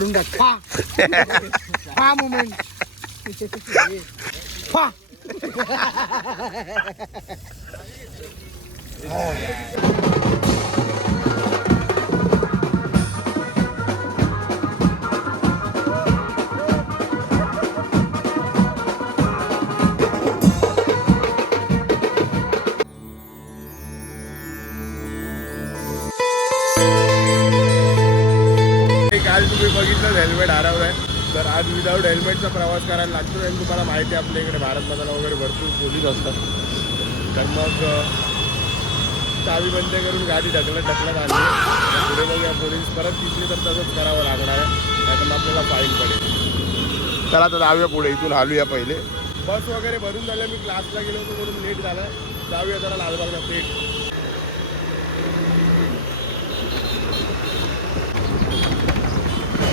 Moment काल तुम्ही बघितलं हेल्मेट हरवलंय, तर आज विदाऊट हेल्मेटचा प्रवास करायला लागतो. आणि तुम्हाला माहिती आहे आपल्या इकडे भारतमाताला वगैरे भरपूर पोलीस असतात. तर मग चावी बंद करून गाडी ढकलत आणली. पुढे मग या पोलीस परत दिसली तर तसंच करावं लागणार आहे, त्यातून आपल्याला फाईन पडेल. चला आता जाऊया पुढे, इथून हालूया. पहिले बस वगैरे भरून झालं, मी क्लासला गेलो होतो म्हणून लेट झालं. जाऊया जरा लालबागला पेठ.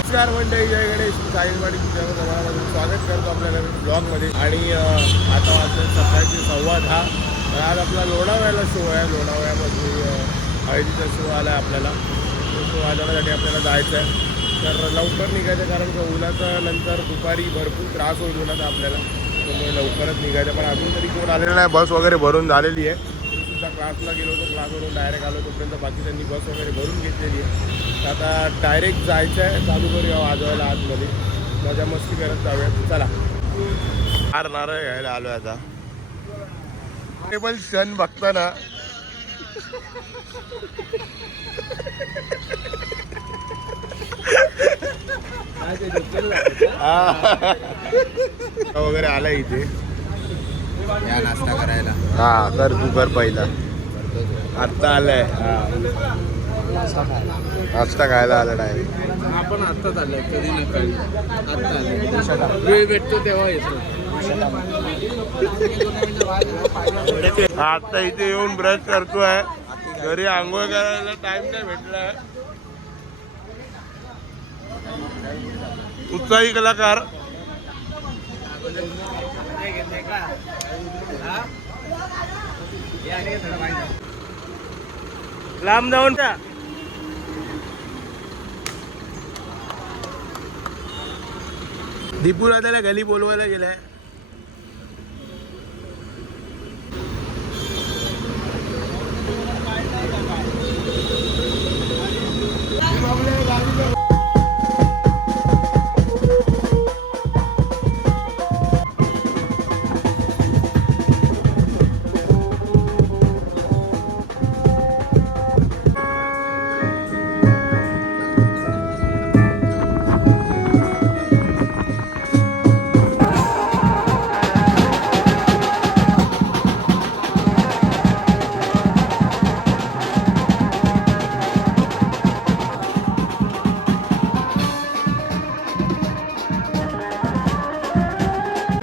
नमस्कार मंडळी, जय गणेश. साईंवाडी तुमच्यावर समाजामध्ये स्वागत करतो आपल्या नवीन ब्लॉगमध्ये. आणि आता वाजले सकाळची 10:15. तर आज आपला लोणावळ्याला शो आहे. लोणावळ्यामध्ये हळदीचा शो आला आहे आपल्याला. तो शो वाजवण्यासाठी आपल्याला जायचं आहे. तर लवकर निघायचं, कारण का उन्हाचं नंतर दुपारी भरपूर त्रास होईल उन्हाचा आपल्याला. त्यामुळे लवकरच निघायचं. पण अजून तरी कोण आलेलं नाही. बस वगैरे भरून झालेली आहे. सुद्धा क्लासला गेलो होतो, क्लासवरून डायरेक्ट आलो. तोपर्यंत बाकी त्यांनी बस वगैरे भरून घेतलेली आहे. तर आता डायरेक्ट जायचं आहे. चालू करूया वाजवायला आतमध्ये. मजा मस्ती करत जाऊया. चला. फार नारळ घ्यायला आलो आता. टेबल सण बघताना वगैरे आला इथे या नाश्ता करायला. हा कर, तू कर पहिला. आत्ता आलाय नाश्ता खायला आला डायरेक्ट. आपण आत्ताच आलोय, कधी नाही कधी आत्ता आलो. वेळ भेटतो तेव्हा येतो. आता इथे येऊन ब्रश करतोय. घरी आंघोळ करायला टाइम नाही भेटलाय. उत्साही कलाकार लांब जाऊन त्या दीपू दादाला घरी बोलवायला गेलाय.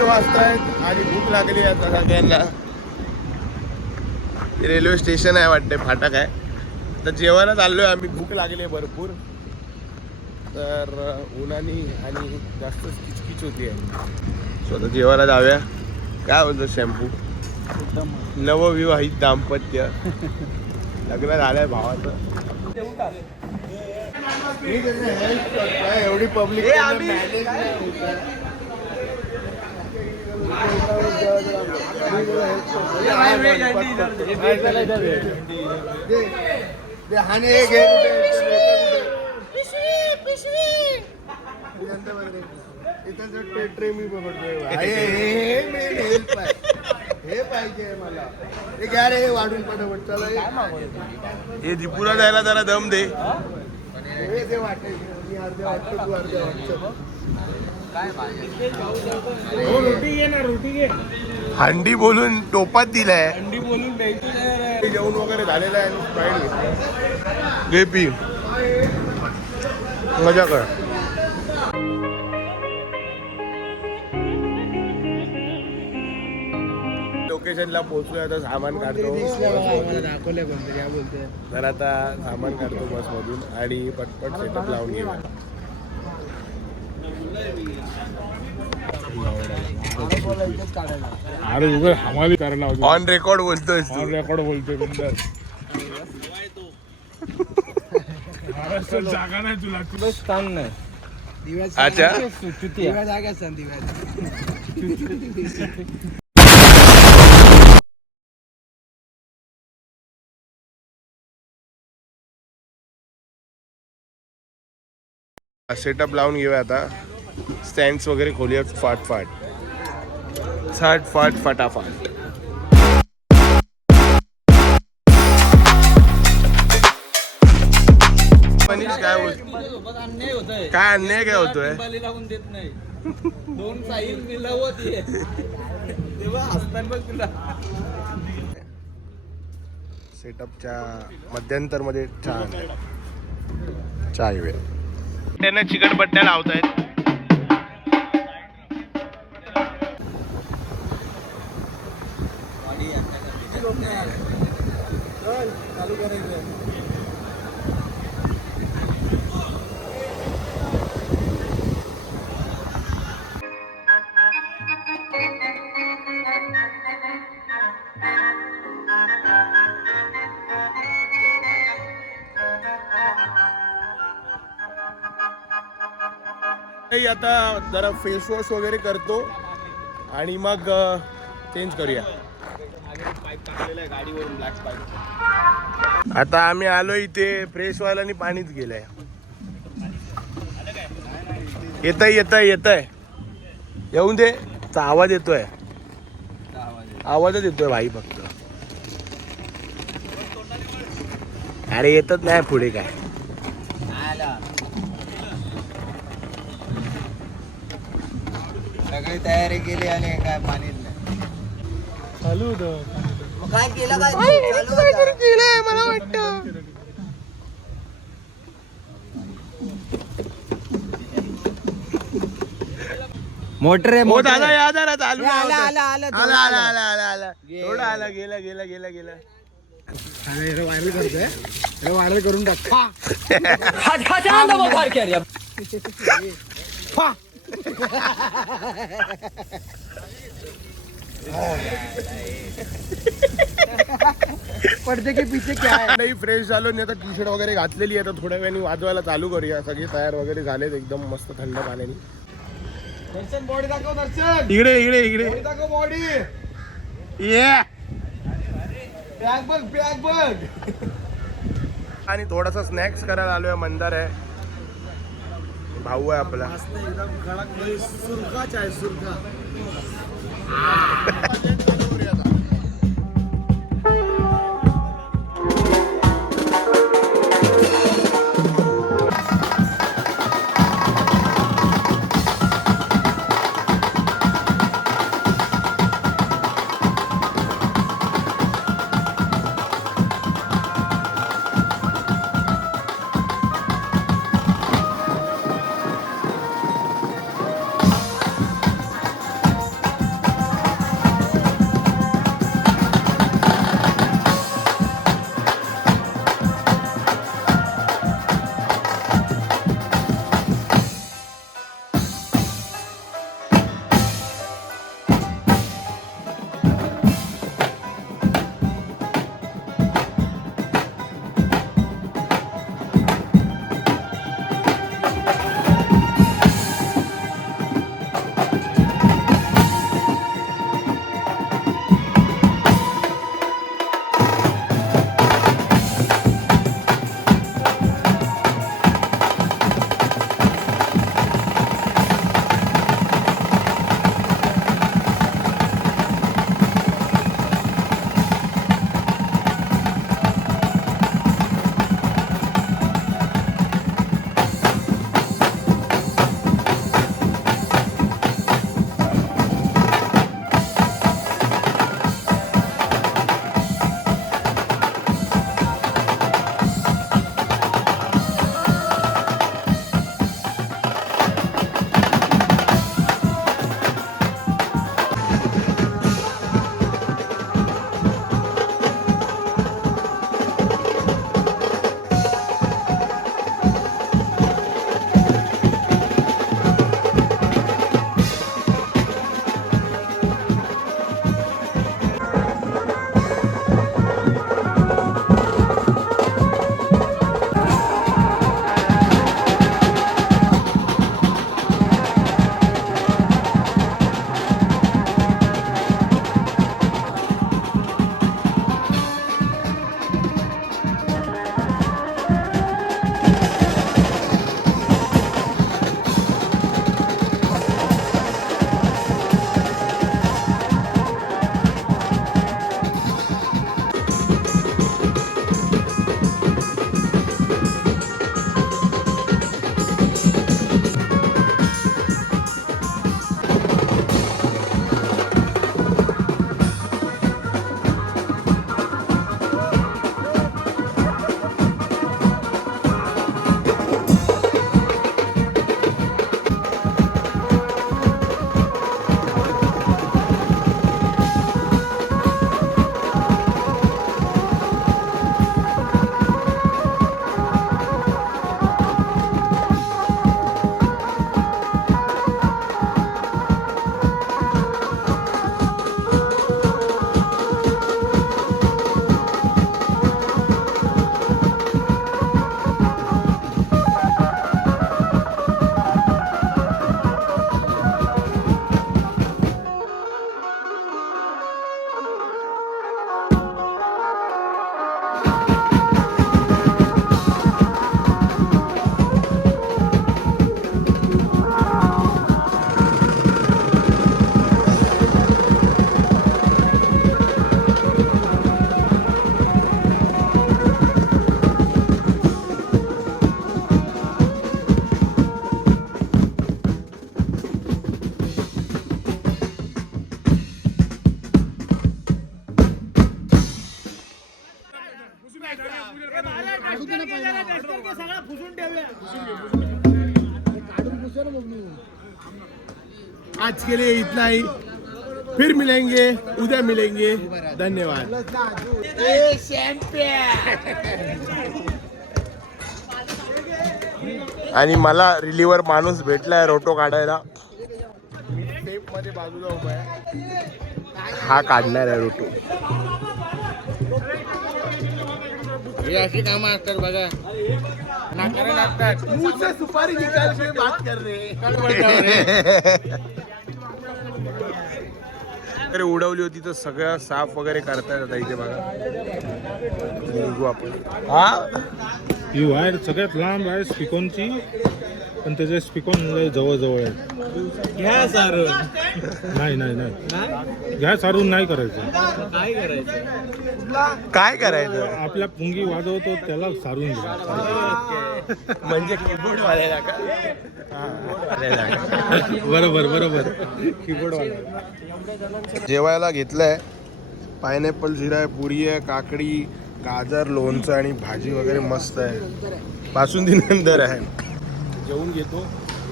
वाजतायत आणि भूक लागली आहे आता सगळ्यांना. रेल्वे स्टेशन आहे वाटते, फाटक आहे. तर जेवायला चाललोय आम्ही. भूक लागली आहे भरपूर. तर उन्हानी आणि जास्त किचकिच होती आहे. स्वतः जेवायला जाऊया. काय बोलतो शॅम्पू? नवविवाहित दाम्पत्य लग्न झालंय भावाचं. एवढी पब्लिक ट्रे मी पकडतोय. हे पाहिजे मला. हे घ्या रे, वाढून पटापट. चला हे दीपूला द्यायला जरा दम दे. हे वाटायचं मी अर्ध्या वाटतो, तू अर्ध्या वाटतो. हंडी बोलून टोपात दिलाय. हंडी बोलून द्यायचं. जेवण वगैरे झालेलं आहे. स्प्राईट घे, पी, मजा कर. लोकेशनला पोहोचलोय. आता सामान काढतो. दाखवलंय पण काय बोलते. तर आता सामान काढतो बसमधून आणि पटपट सेटअप लावून घेऊया. अरे उभे हमाली करायला ऑन रेकॉर्ड बोलतोय. ऑन रेकॉर्ड बोलतोय. महाराष्ट्रात जागा नाही तुला. स्थान नाही. अच्छा दिव्या जागा सांग दिव्या सेटअप लावून घेऊया आता. स्टँड्स वगैरे खोलूया फाट फटाफट. मनीष काय बोलतो? अन्याय होतोय काय अन्याय काय होतोय? लावून देत नाही 2 साईल मिळवते तेव्हा हसताना बघ तुला. सेटअपच्या मध्यंतर मध्ये चाय वेळ त्यांना चिकटपट्ट्या लावतायत. चालू करायचं. आता जरा फेस वॉश वगैरे करतो आणि मग चेंज करूया. आता आम्ही आलो इथे फ्रेश व्हायला आणि पाणीच गेलंय. येतय येऊन दे. आवाज येतोय आवाजच येतोय भाई फक्त. अरे येतच नाही पुढे काय. सगळी तयारी केली आणि काय पाणीच नाही. चालू होतं. मग काय केलं काय चालू होतं. केलंय मला वाटतं. मोटर आहे हो दादा या जरा चालू आला, नव्हतं. आला, आला, आला थोडं आला आलं. आला आला थोडं आला गेला. व्हायरल करतोय व्हायरल करून टाक. पडदे के पीछे क्या है. नाही फ्रेश झालो नाही आता टी शर्ट वगैरे घातलेली आहे. आता थोड्या वेळाने वाजवायला चालू करूया. सगळे तयार वगैरे झालेत एकदम मस्त थंड पाण्याने. दर्शन बॉडी दाखव. दर्शन इकडे दाखव बॉडी. ये बॅग बघ. आणि थोडासा स्नॅक्स करायला आलोय. मंदार आहे भाऊ आहे आपला. मस्त एकदम कडक सुरखा चाय सुरखा. आज के लिए इतना ही, फिर मिलेंगे, उद्या मिलेंगे. धन्यवाद. आणि मला रिलीवर माणूस भेटलाय रोटो काढायला. मी टेप मध्ये बाजूला उभा आहे. हा काढणार आहे रोटो. हे अशी कामं असतात बघा. नाकाला लागतात. मुझसे सुपारी निकाल के बात कर रहे. वगैरे उडवली होती तर सगळं साफ वगैरे करता येतात इथे बघा. बघू आपण. हा ही वायर सगळ्यात लांब आहे स्पिकॉनची, पण त्याचे स्पिकॉन जवळ आहे. घ्या सर. नाही नाही नाही घ्या सारून नाही करायचं. काय करायचं? काय करायचं? आपल्या पुंगी वाजवतो त्याला सारून घ्या. म्हणजे कीबोर्ड वाल्याला का? बरोबर कीबोर्ड वाला. जेवायला घेतलंय. पायनॅपल जिरा आहे, पुरी आहे, काकडी, गाजर, लोणचं आणि भाजी वगैरे मस्त आहे. बासुंदी नंतर आहे. जेवून घेतो,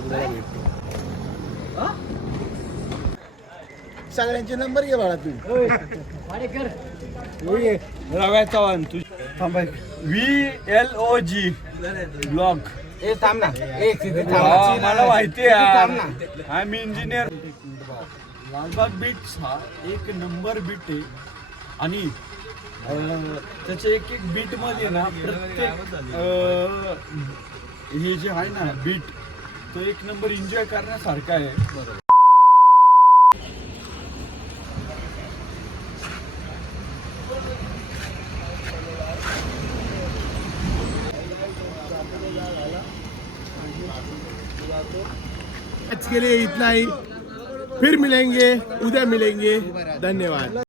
उद्याला भेटतो. सगळ्यांचे नंबर घे बाळा तू. रव्या चव्हाण तू VLOG ब्लॉग. थांब ना एक मला माहिती आहे. आम्ही इंजिनियर. लालबाग बीच हा एक नंबर बीट आहे आणि त्याच्या एक बीट मध्ये ना प्रत्येक हे जे आहे ना बीट तो एक नंबर एन्जॉय करण्यासारखा आहे. आज के लिए इतना ही, फिर मिलेंगे, उद्या मिलेंगे. धन्यवाद.